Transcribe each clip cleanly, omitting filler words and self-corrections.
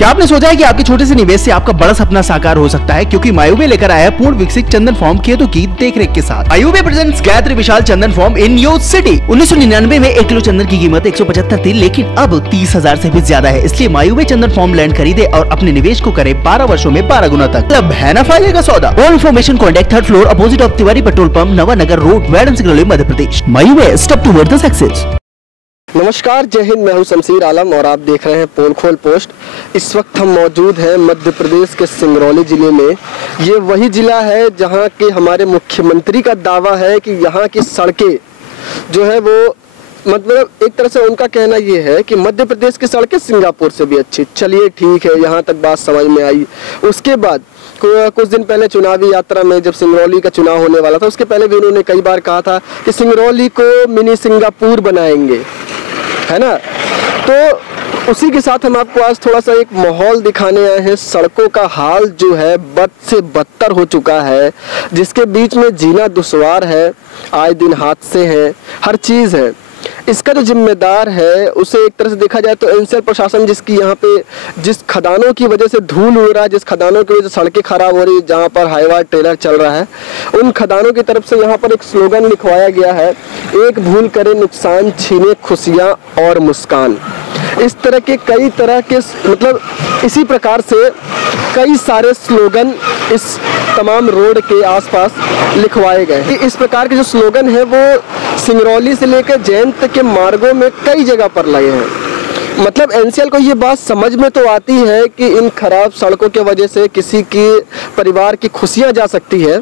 क्या आपने सोचा है कि आपके छोटे से निवेश से आपका बड़ा सपना साकार हो सकता है? क्योंकि मायूबे लेकर आया है पूर्ण विकसित चंदन फार्म खेतों की देखरेख के साथ। मायूबे presents Gayatri Vishal Chandan farm in your city. 1999 में 1 किलो चंदन की कीमत 175 थी, लेकिन अब 30,000 से भी ज्यादा है। इसलिए मायूबे चंदन फार्म लैंड खरीदे और अपने निवेश को करे 12 वर्षों में 12 गुना तक। अब है ना फायदे का सौदा। और information contact 3rd floor opposite of Tiwari petrol pump, Navanagar road, Waidhan signal, Madhya Pradesh. मायूबे स्टेप टुवर्ड द सक्सेस। नमस्कार, जय हिंद। मैं हूं शमशीर आलम और आप देख रहे हैं पोल खोल पोस्ट। इस वक्त हम मौजूद हैं मध्य प्रदेश के सिंगरौली जिले में। ये वही जिला है जहां के हमारे मुख्यमंत्री का दावा है कि यहाँ की सड़कें जो है वो मतलब एक तरह से उनका कहना ये है कि मध्य प्रदेश की सड़कें सिंगापुर से भी अच्छी। चलिए ठीक है, यहाँ तक बात समझ में आई। उसके बाद कुछ दिन पहले चुनावी यात्रा में जब सिंगरौली का चुनाव होने वाला था, उसके पहले भी उन्होंने कई बार कहा था कि सिंगरौली को मिनी सिंगापुर बनाएंगे, है ना। तो उसी के साथ हम आपको आज थोड़ा सा एक माहौल दिखाने आए हैं। सड़कों का हाल जो है बद से बदतर हो चुका है, जिसके बीच में जीना दुश्वार है। आए दिन हादसे हैं, हर चीज़ है। इसका जो जिम्मेदार है उसे एक तरह से देखा जाए तो एनसीएल प्रशासन, जिसकी यहाँ पे जिस खदानों की वजह से धूल उड़ रहा है, जिस खदानों की वजह से सड़कें खराब हो रही है, जहाँ पर हाईवा ट्रेलर चल रहा है, उन खदानों की तरफ से यहाँ पर एक स्लोगन लिखवाया गया है, एक भूल करे नुकसान, छीने खुशियाँ और मुस्कान। इस तरह के कई तरह के मतलब इसी प्रकार से कई सारे स्लोगन इस तमाम रोड के आसपास लिखवाए गए हैं। इस प्रकार के जो स्लोगन है वो सिंगरौली से लेकर जैन तक के मार्गों में कई जगह पर लगे हैं। मतलब एनसीएल को ये बात समझ में तो आती है कि इन खराब सड़कों के वजह से किसी की परिवार की खुशियां जा सकती है,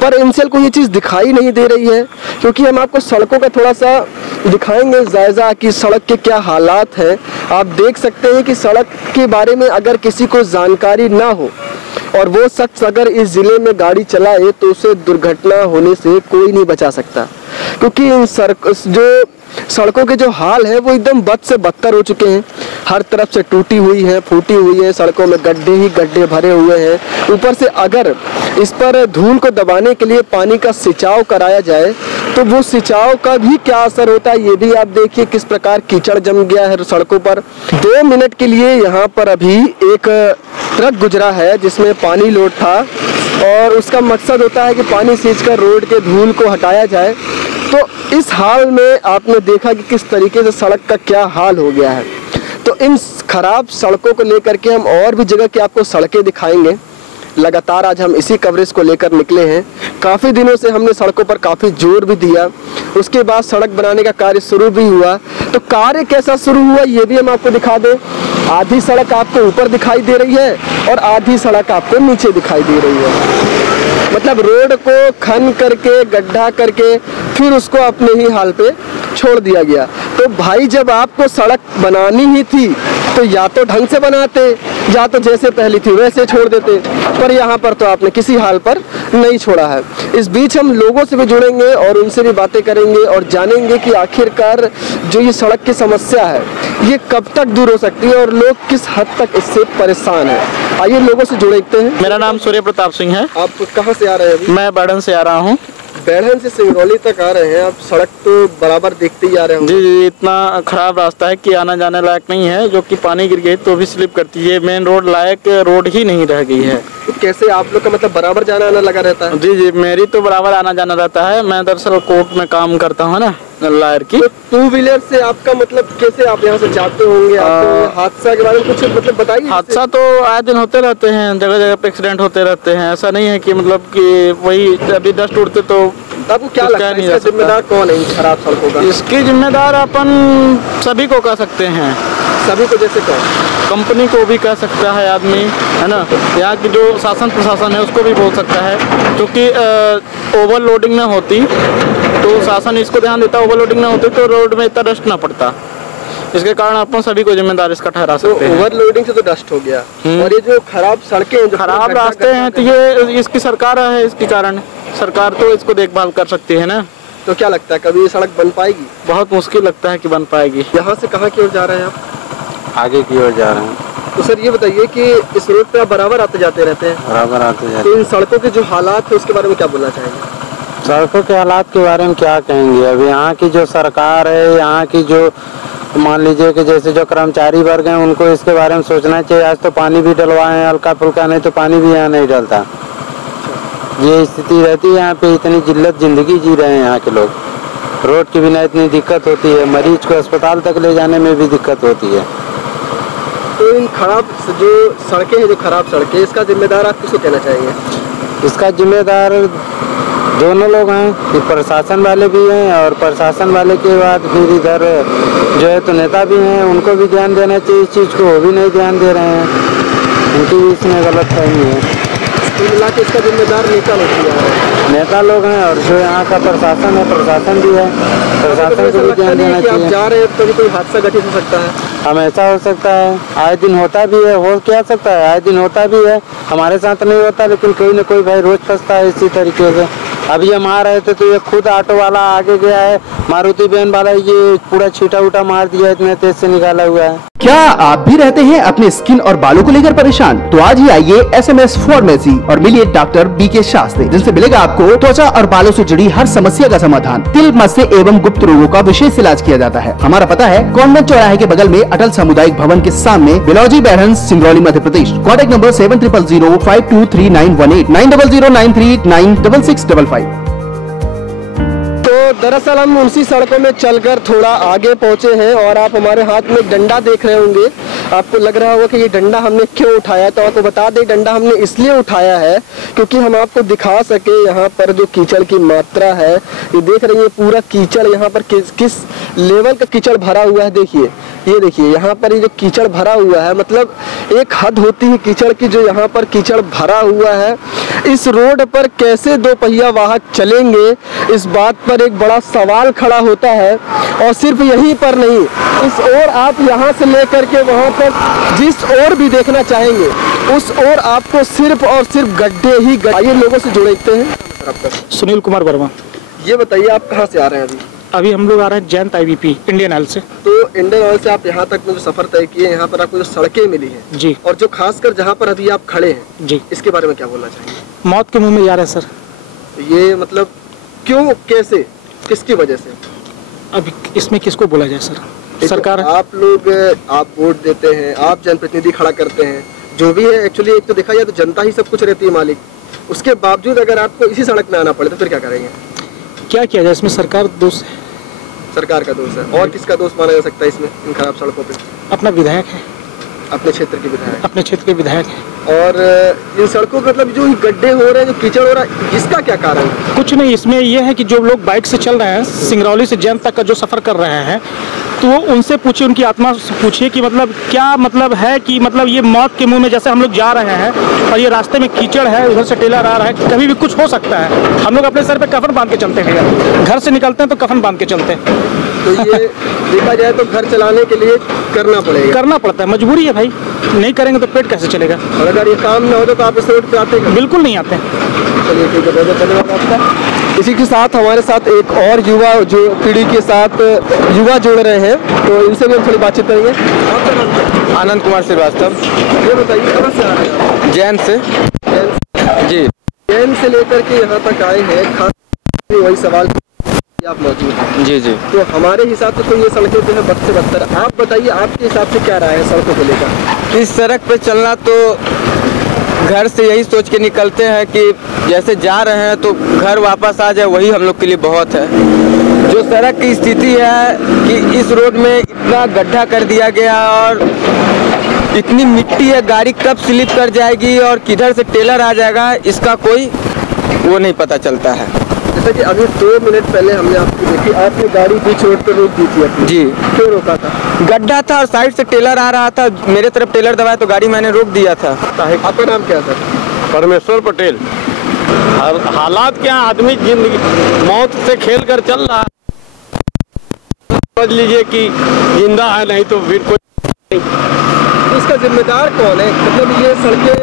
पर एनसीएल को ये चीज़ दिखाई नहीं दे रही है। क्योंकि हम आपको सड़कों का थोड़ा सा दिखाएंगे जायजा कि सड़क के क्या हालात हैं। आप देख सकते हैं कि सड़क के बारे में अगर किसी को जानकारी ना हो और वो शख्स अगर इस ज़िले में गाड़ी चलाए तो उसे दुर्घटना होने से कोई नहीं बचा सकता। क्योंकि इन सड़कों के जो हाल है वो एकदम बद से बदतर हो चुके हैं। हर तरफ से टूटी हुई है, फूटी हुई है, सड़कों में गड्ढे ही गड्ढे भरे हुए हैं। ऊपर से अगर इस पर धूल को दबाने के लिए पानी का सिंचाव कराया जाए तो वो सिंचाव का भी क्या असर होता है ये भी आप देखिए। किस प्रकार कीचड़ जम गया है सड़कों पर। 2 मिनट के लिए यहाँ पर अभी एक ट्रक गुजरा है जिसमें पानी लोड था और उसका मकसद होता है कि पानी सींचकर रोड के धूल को हटाया जाए। तो इस हाल में आपने देखा कि किस तरीके से सड़क का क्या हाल हो गया है। तो इन खराब सड़कों को लेकर के हम और भी जगह की आपको सड़कें दिखाएंगे। लगातार आज हम इसी कवरेज को लेकर निकले हैं। काफ़ी दिनों से हमने सड़कों पर काफ़ी जोर भी दिया, उसके बाद सड़क बनाने का कार्य शुरू भी हुआ। तो कार्य कैसा शुरू हुआ ये भी हम आपको दिखा दें। आधी सड़क आपको ऊपर दिखाई दे रही है और आधी सड़क आपको नीचे दिखाई दे रही है। मतलब रोड को खन करके गड्ढा करके फिर उसको अपने ही हाल पे छोड़ दिया गया। तो भाई जब आपको सड़क बनानी ही थी तो या तो ढंग से बनाते या तो जैसे पहली थी वैसे छोड़ देते, पर यहाँ पर तो आपने किसी हाल पर नहीं छोड़ा है। इस बीच हम लोगों से भी जुड़ेंगे और उनसे भी बातें करेंगे और जानेंगे कि आखिरकार जो ये सड़क की समस्या है ये कब तक दूर हो सकती है और लोग किस हद तक इससे परेशान है। आइए लोगों से जुड़ते हैं। मेरा नाम सूर्य प्रताप सिंह है। आप कहाँ से आ रहे हैं? मैं बैडन से आ रहा हूँ। बैडन से सिंगरौली तक आ रहे हैं आप। सड़क तो बराबर देखते ही आ रहे हैं। जी, इतना खराब रास्ता है कि आना जाने लायक नहीं है। जो कि पानी गिर गई तो भी स्लिप करती है। मेन रोड लायक रोड ही नहीं रह गई है। तो कैसे आप लोग का मतलब बराबर जाना आना लगा रहता है? जी, मेरी तो बराबर आना जाना रहता है। मैं दरअसल कोर्ट में काम करता हूँ ना, लायर की। तो 2 व्हीलर से आपका मतलब कैसे आप यहाँ से जाते होंगे? हादसा के बारे में कुछ मतलब बताइए। हादसा तो आए दिन होते रहते हैं, जगह जगह पे एक्सीडेंट होते रहते हैं। ऐसा नहीं है कि मतलब कि वही अभी डस्ट उड़ते तो आपको क्या लगता है इसका जिम्मेदार कौन है इन खराब सड़कों का? इसकी जिम्मेदार अपन सभी को कह सकते हैं। सभी को जैसे कौन? कंपनी को भी कह सकता है आदमी, है ना। यहाँ की जो शासन प्रशासन है उसको भी बोल सकता है। क्योंकि ओवरलोडिंग ना होती तो शासन इसको ध्यान देता, ओवरलोडिंग ना होती तो रोड में इतना डस्ट ना पड़ता। इसके कारण अपन सभी को जिम्मेदार इसका ठहरा सकते हैं। ओवरलोडिंग से तो डस्ट हो गया और ये जो खराब सड़कें हैं, जो खराब रास्ते हैं, तो ये इसकी सरकार है। इसके कारण सरकार तो इसको देखभाल कर सकती है ना। तो क्या लगता है कभी ये सड़क बन पाएगी? बहुत मुश्किल लगता है कि बन पाएगी। यहाँ से कहाँ की ओर जा रहे हैं आप? आगे की ओर जा रहे हैं। तो सर ये बताइए कि इस रोड पे आप बराबर आते जाते रहते हैं? बराबर आते जाते। तो इन सड़कों के जो हालात है उसके बारे में क्या बोलना चाहेंगे? सड़कों के हालात के बारे में क्या कहेंगे? अब यहाँ की जो सरकार है, यहाँ की जो मान लीजिए कि जैसे जो कर्मचारी वर्ग हैं उनको इसके बारे में सोचना चाहिए। आज तो पानी भी डलवाए हैं हल्का फुल्का, नहीं तो पानी भी यहाँ नहीं डलता। ये स्थिति रहती है यहाँ पे, इतनी जिल्लत जिंदगी जी रहे हैं यहाँ के लोग। रोड की बिना इतनी दिक्कत होती है, मरीज को अस्पताल तक ले जाने में भी दिक्कत होती है। तो इन खराब जो सड़कें हैं, जो खराब सड़कें, इसका जिम्मेदार आप किसको कहना चाहेंगे? इसका जिम्मेदार दोनों लोग हैं कि प्रशासन वाले भी हैं, और प्रशासन वाले के बाद फिर इधर जो है तो नेता भी हैं, उनको भी ध्यान देना चाहिए इस चीज़ को, वो भी नहीं ध्यान दे रहे हैं। उनकी भी इसमें गलतफहमी है। कुल मिला के इसका जिम्मेदार नेता लोग भी हैं। नेता लोग हैं, और जो यहाँ का प्रशासन है, प्रशासन भी है, प्रशासन को भी ध्यान देना चाहिए। आप जा रहे हैं तो कोई हादसा घटित हो सकता है, हमेशा हो सकता है, आए दिन होता भी है, हो क्या सकता है, आए दिन होता भी है। हमारे साथ नहीं होता, लेकिन कोई न कोई भाई रोज फंसता है इसी तरीके से। अभी हम आ रहे थे तो ये खुद ऑटो वाला आगे गया है, मारुति वैन वाला ये पूरा छीटा उटा मार दिया, इतने तेज से निकाला हुआ है। क्या आप भी रहते हैं अपने स्किन और बालों को लेकर परेशान? तो आज ही आइए SMS फार्मेसी और मिलिए डॉक्टर BK शास्त्री, जिनसे मिलेगा आपको त्वचा और बालों से जुड़ी हर समस्या का समाधान। तिल, मत्स्य एवं गुप्त रोगों का विशेष इलाज किया जाता है। हमारा पता है कॉन्वेंट चौराहे के बगल में अटल सामुदायिक भवन के सामने, बिलौजी बैरहंस, सिंगरौली, मध्य प्रदेश। Contact number 7000523918 9009396655। दरअसल हम उसी सड़कों में चलकर थोड़ा आगे पहुंचे हैं और आप हमारे हाथ में एक डंडा देख रहे होंगे। आपको लग रहा होगा कि ये डंडा हमने क्यों उठाया, तो आपको बता दें डंडा हमने इसलिए उठाया है क्योंकि हम आपको दिखा सके यहाँ पर जो कीचड़ की मात्रा है। ये देख रही है पूरा कीचड़, यहाँ पर किस लेवल का कीचड़ भरा हुआ है। देखिए, ये देखिए यहाँ पर ये जो कीचड़ भरा हुआ है, मतलब एक हद होती है कीचड़ की जो यहाँ पर कीचड़ भरा हुआ है। इस रोड पर कैसे दो पहिया वाहन चलेंगे, इस बात पर एक बड़ा सवाल खड़ा होता है। और सिर्फ यहीं पर नहीं, इस ओर आप यहाँ से लेकर के वहाँ पर जिस ओर भी देखना चाहेंगे उस ओर आपको सिर्फ और सिर्फ गड्ढे ही गड्ढे। आइए लोगों से जुड़ते हैं। सुनील कुमार वर्मा। ये बताइए आप कहाँ से आ रहे हैं? अभी हम लोग आ रहे हैं जयंत IVP इंडियन ऑयल से। तो इंडियन ऑयल से आप यहाँ तक में जो सफर तय किए, यहाँ पर आपको जो सड़कें मिली हैं जी, और जो खासकर जहाँ पर अभी आप खड़े हैं जी, इसके बारे में क्या बोलना चाहेंगे? मौत के मुंह में जा रहे हैं सर। ये मतलब क्यों, कैसे, किसकी वजह से? अभी इसमें किसको बोला जाए सर? सरकार, आप लोग, आप वोट देते हैं, आप जनप्रतिनिधि खड़ा करते हैं, जो भी है एक्चुअली एक तो देखा जाए तो जनता ही सब कुछ रहती है मालिक। उसके बावजूद अगर आपको इसी सड़क में आना पड़े तो फिर क्या करेंगे? क्या किया जाए? इसमें सरकार दोष है, सरकार का दोष है। और किसका दोष माना जा सकता है इसमें, इन खराब सड़कों पे? अपना विधायक है, अपने क्षेत्र के विधायक, अपने क्षेत्र के विधायक है। और इन सड़कों पे मतलब जो गड्ढे हो रहे हैं, जो कीचड़ हो रहा है, इसका क्या कारण है? कुछ नहीं, इसमें यह है कि जो लोग बाइक से चल रहे हैं, सिंगरौली से जयंत तक का जो सफर कर रहे हैं, तो वो उनसे पूछिए, उनकी आत्मा से पूछिए कि मतलब क्या मतलब है कि मतलब ये मौत के मुंह में जैसे हम लोग जा रहे हैं और ये रास्ते में कीचड़ है, उधर से टेलर आ रहा है, कभी भी कुछ हो सकता है। हम लोग अपने सर पे कफन बांध के चलते हैं, घर से निकलते हैं तो कफन बांध के चलते हैं। तो ये देखा जाए तो घर चलाने के लिए करना पड़ता है, मजबूरी है भाई, नहीं करेंगे तो पेट कैसे चलेगा? और अगर ये काम ना हो तो आप इस रोड पे आते हैं? बिल्कुल नहीं आते। चलिए ठीक है, बहुत धन्यवाद आपका। इसी के साथ हमारे साथ एक और युवा जो पीढ़ी के साथ युवा जुड़ रहे हैं, तो इनसे भी हम थोड़ी बातचीत करेंगे। आपका नाम क्या? आनंद कुमार श्रीवास्तव। ये बताइए कहाँ से आ रहे हैं? जैन से। जी, जैन से लेकर के यहाँ तक आए हैं, खास वही सवाल आप मौजूद हैं। जी जी। तो हमारे हिसाब से तो ये सड़कें जो है बद से बदतर। आप बताइए आपके हिसाब से क्या राय है सड़कों को लेकर? इस सड़क पे चलना तो घर से यही सोच के निकलते हैं कि जैसे जा रहे हैं तो घर वापस आ जाए, वही हम लोग के लिए बहुत है। जो सड़क की स्थिति है कि इस रोड में इतना गड्ढा कर दिया गया और इतनी मिट्टी है, गाड़ी कब स्लिप कर जाएगी और किधर से टेलर आ जाएगा, इसका कोई वो नहीं पता चलता है। जैसे कि अभी 2 मिनट पहले हमने आपको देखी, आपने गाड़ी बीच रोड पर रोक दी थी अपनी। जी। क्यों रोका था? गड्ढा था और साइड से टेलर आ रहा था, मेरे तरफ टेलर दबाया तो गाड़ी मैंने रोक दिया था। आपका नाम क्या था? परमेश्वर पटेल। हालात क्या, आदमी जिंदगी मौत से खेल कर चल रहा है, समझ लीजिए कि जिंदा है, नहीं तो फिर कोई नहीं। इसका जिम्मेदार कौन है? मतलब ये सड़कें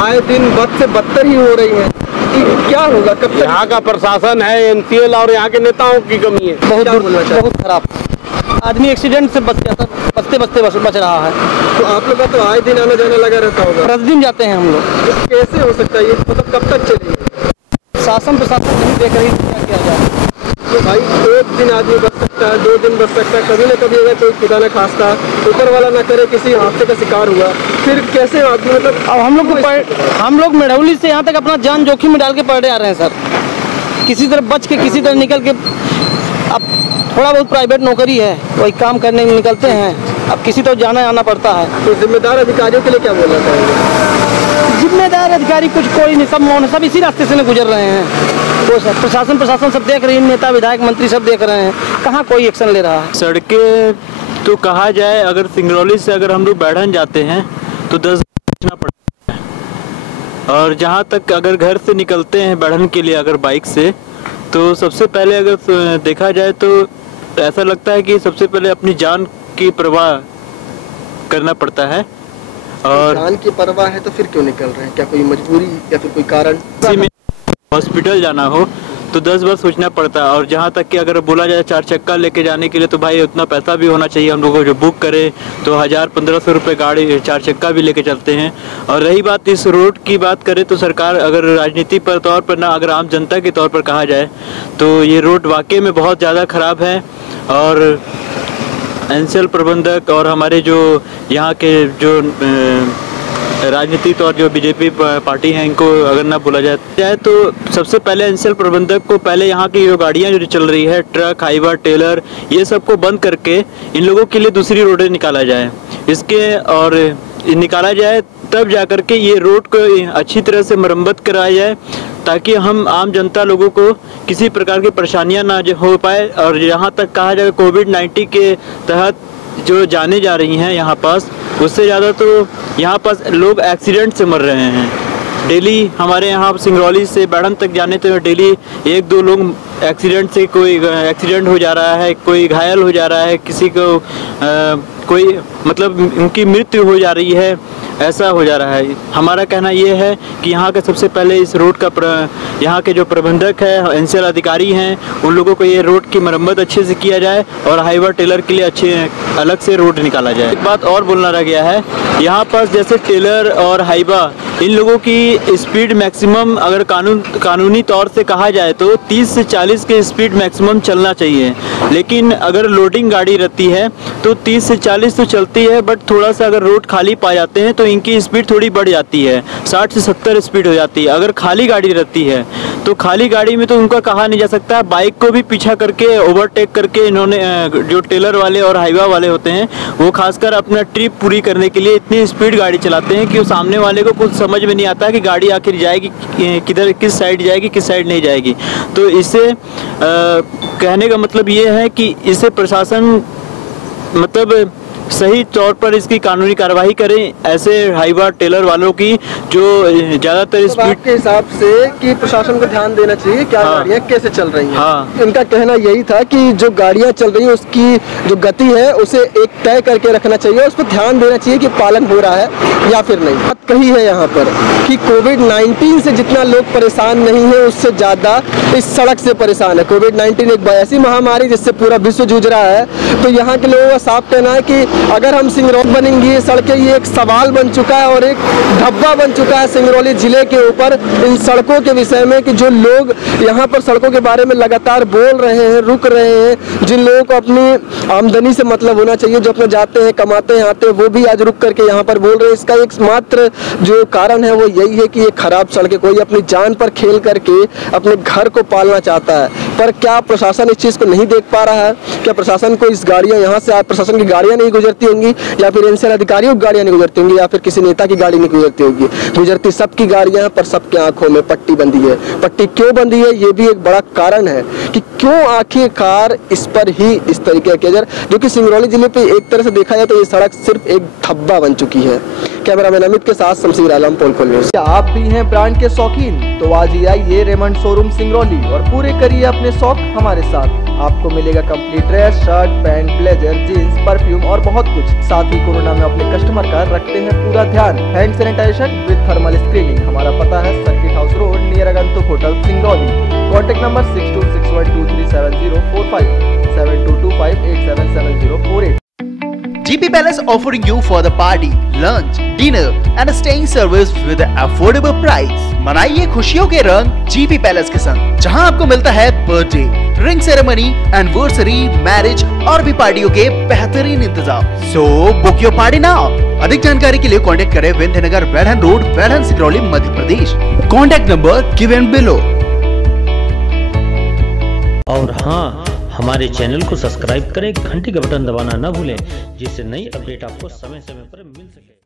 आए दिन बद से बदतर ही हो रही हैं, क्या होगा? कब तक? यहाँ का प्रशासन है, MCL और यहाँ के नेताओं की कमी है। बहुत खराब, आदमी एक्सीडेंट से बच जाता, बचते बच रहा है। तो आप लोग का तो आए दिन आना जाना लगा रहता होगा? प्रतिदिन जाते हैं हम लोग। तो कैसे हो सकता है ये, मतलब कब तक चलेगा? शासन प्रशासन नहीं देख रही, क्या किया जाए? तो भाई एक दिन आदमी बच सकता सकता है, 2 दिन बच सकता है, कभी ना कभी अगर कोई खुदा न खास्ता ऊपर वाला ना करे किसी हादसे का शिकार हुआ, फिर कैसे आदमी मतलब। अब हम लोग मेढ़ौली से यहाँ तक अपना जान जोखिम में डाल के पड़े आ रहे हैं सर, किसी तरह बच के किसी तरह निकल के। अब थोड़ा बहुत प्राइवेट नौकरी है, वही काम करने में निकलते हैं, अब किसी तो जाना आना पड़ता है। तो जिम्मेदार अधिकारियों के लिए क्या बोलना चाहेंगे? जिम्मेदार अधिकारी कुछ कोई नहीं, सब इसी रास्ते से गुजर रहे हैं। वो सब प्रशासन सब देख रहे हैं, नेता विधायक मंत्री सब देख रहे हैं, कहाँ कोई एक्शन ले रहा है। सड़कें तो कहा जाए, अगर सिंगरौली से अगर हम लोग बैठन जाते हैं तो 10 बजना पड़ता है, और जहाँ तक अगर घर से निकलते हैं बैठन के लिए अगर बाइक से, तो सबसे पहले अगर देखा जाए तो ऐसा लगता है कि सबसे पहले अपनी जान की परवाह करना पड़ता है। और जान की परवाह है तो फिर क्यों निकल रहे हैं? क्या कोई मजबूरी या फिर कोई कारण? हॉस्पिटल जाना हो तो 10 बार सोचना पड़ता है। और जहाँ तक कि अगर बोला जाए 4 चक्का लेके जाने के लिए तो भाई उतना पैसा भी होना चाहिए। हम लोगों को जो बुक करे तो 1000-1500 रुपये गाड़ी 4 चक्का भी लेके चलते हैं। और रही बात इस रोड की बात करें तो सरकार अगर राजनीति पर तौर पर ना, अगर आम जनता के तौर पर कहा जाए तो ये रोड वाकई में बहुत ज़्यादा ख़राब है। और एनसीएल प्रबंधक और हमारे जो यहाँ के जो राजनीतिक और जो बीजेपी पार्टी है, इनको अगर ना बोला जाए तो सबसे पहले एनसीएल प्रबंधक को पहले यहाँ की जो गाड़ियाँ जो चल रही है, ट्रक, हाइवा, टेलर, ये सब को बंद करके इन लोगों के लिए दूसरी रोडें निकाला जाए। इसके और निकाला जाए तब जाकर के ये रोड को अच्छी तरह से मरम्मत कराया जाए, ताकि हम आम जनता लोगों को किसी प्रकार की परेशानियाँ ना हो पाए। और यहाँ तक कहा जाए कोविड-19 के तहत जो जाने जा रही हैं यहाँ पास, उससे ज़्यादा तो यहाँ पास लोग एक्सीडेंट से मर रहे हैं। डेली हमारे यहाँ सिंगरौली से बैठन तक जाने तो डेली 1-2 लोग एक्सीडेंट से, कोई एक्सीडेंट हो जा रहा है, कोई घायल हो जा रहा है, किसी को कोई मतलब उनकी मृत्यु हो जा रही है, ऐसा हो जा रहा है। हमारा कहना ये है कि यहाँ के सबसे पहले इस रोड का यहाँ के जो प्रबंधक है, एनसीएल अधिकारी हैं, उन लोगों को ये रोड की मरम्मत अच्छे से किया जाए और हाइवा टेलर के लिए अच्छे अलग से रोड निकाला जाए। एक बात और बोलना रह गया है, यहाँ पास जैसे टेलर और हाइवा, इन लोगों की स्पीड मैक्सिमम अगर कानूनी तौर से कहा जाए तो 30 से 40 के स्पीड मैक्सिमम चलना चाहिए। लेकिन अगर लोडिंग गाड़ी रहती है तो 30 से 40 तो चलती है, बट थोड़ा सा अगर रोड खाली पा जाते हैं तो इनकी स्पीड थोड़ी बढ़ जाती है, 60 से 70 स्पीड हो जाती है। अगर खाली गाड़ी रहती है तो खाली गाड़ी में तो उनका कहा नहीं जा सकता, बाइक को भी पीछा करके ओवरटेक करके इन्होंने जो टेलर वाले और हाइवा वाले होते हैं वो खासकर अपना ट्रिप पूरी करने के लिए इतनी स्पीड गाड़ी चलाते हैं कि सामने वाले को कुछ समझ में नहीं आता कि गाड़ी आखिर जाएगी किधर, किस साइड जाएगी, किस साइड नहीं जाएगी। तो इससे कहने का मतलब ये है कि इसे प्रशासन मतलब सही तौर पर इसकी कानूनी कार्रवाई करें ऐसे हाइवा टेलर वालों की जो ज़्यादातर स्पीड के हिसाब से कि प्रशासन को ध्यान देना चाहिए क्या गाड़ियाँ कैसे चल रही हैं। हाँ। इनका कहना यही था कि जो गाड़ियाँ चल रही हैं उसकी जो गति है उसे एक तय करके रखना चाहिए, उस पर ध्यान देना चाहिए कि पालन हो रहा है या फिर नहीं। बात कही है यहाँ पर कि कोविड-19 से जितना लोग परेशान नहीं है उससे ज़्यादा इस सड़क से परेशान है। कोविड-19 एक ऐसी महामारी जिससे पूरा विश्व जूझ रहा है, तो यहाँ के लोगों का साफ कहना है कि अगर हम सिंगरौली बनेंगी, ये सड़कें ये एक सवाल बन चुका है और एक धब्बा बन चुका है सिंगरौली जिले के ऊपर इन सड़कों के विषय में कि जो लोग यहाँ पर सड़कों के बारे में लगातार बोल रहे हैं, रुक रहे हैं, जिन लोगों को अपनी आमदनी से मतलब होना चाहिए, जो अपने जाते हैं, कमाते हैं, आते हैं, वो भी आज रुक करके यहाँ पर बोल रहे हैं। इसका एकमात्र जो कारण है वो यही है कि ये खराब सड़कें, कोई अपनी जान पर खेल करके अपने घर को पालना चाहता है। पर क्या प्रशासन इस चीज़ को नहीं देख पा रहा है? क्या प्रशासन को इस गाड़ियाँ यहाँ से प्रशासन की गाड़ियाँ नहीं गुजरती होंगी, या फिर एनसीएल अधिकारियों की गाड़ियाँ नहीं गुजरती होंगी, या फिर किसी नेता की गाड़ी नहीं गुजरती होगी? गुजरती सबकी गाड़ियाँ हैं, पर सबके आंखों में पट्टी बंधी है। पट्टी क्यों बंधी है ये भी एक बड़ा कारण है कि क्यों आखिरकार इस पर ही इस तरीके के जो कि सिंगरौली जिले पे एक तरह से देखा जाए तो ये सड़क सिर्फ एक धब्बा बन चुकी है। कैमरामैन अमित के साथ शमशीर आलम, पोलखोल न्यूज़। क्या आप भी हैं ब्रांड के शौकीन? तो आज ही आइए रेमंड शोरूम सिंगरौली और पूरे करिए अपने शौक हमारे साथ। आपको मिलेगा complete dress, shirt, pant, blazer, jeans, perfume और बहुत कुछ। साथ ही कोरोना में अपने कस्टमर का रखते हैं पूरा ध्यान। Hand sanitization with thermal screening. हमारा पता है circuit house road near Agantuk hotel Singrauli. Contact number 6261237045 7225877048। GP Palace offering you for the party, lunch, dinner and staying service with affordable price. मनाइए खुशियों के रंग GP Palace के संग, जहां आपको मिलता है birthday, ring ceremony, anniversary, marriage और भी पार्टियों के बेहतरीन इंतजाम। So book your party now. अधिक जानकारी के लिए कांटेक्ट करें Vindhyanagar Waidhan road, Waidhan Singrauli, Madhya Pradesh. Contact number given below. और हाँ, हमारे चैनल को सब्सक्राइब करें, घंटी का बटन दबाना न भूलें, जिससे नई अपडेट आपको समय समय पर मिल सके।